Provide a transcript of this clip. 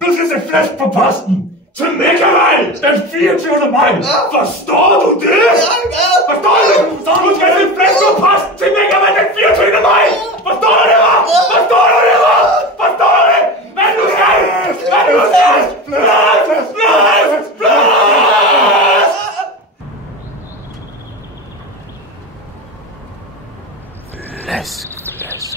Du skal se flæsk på posten til Mikkervej den 24. maj. Forstår du det? Forstår du det? Du skal se flæsk på posten til Mikkervej den 24. maj. Forstår du det, hva'? Forstår du det, hva'? Forstår du det? Hvad du skal? Hvad du skal? Flæsk! Flæsk!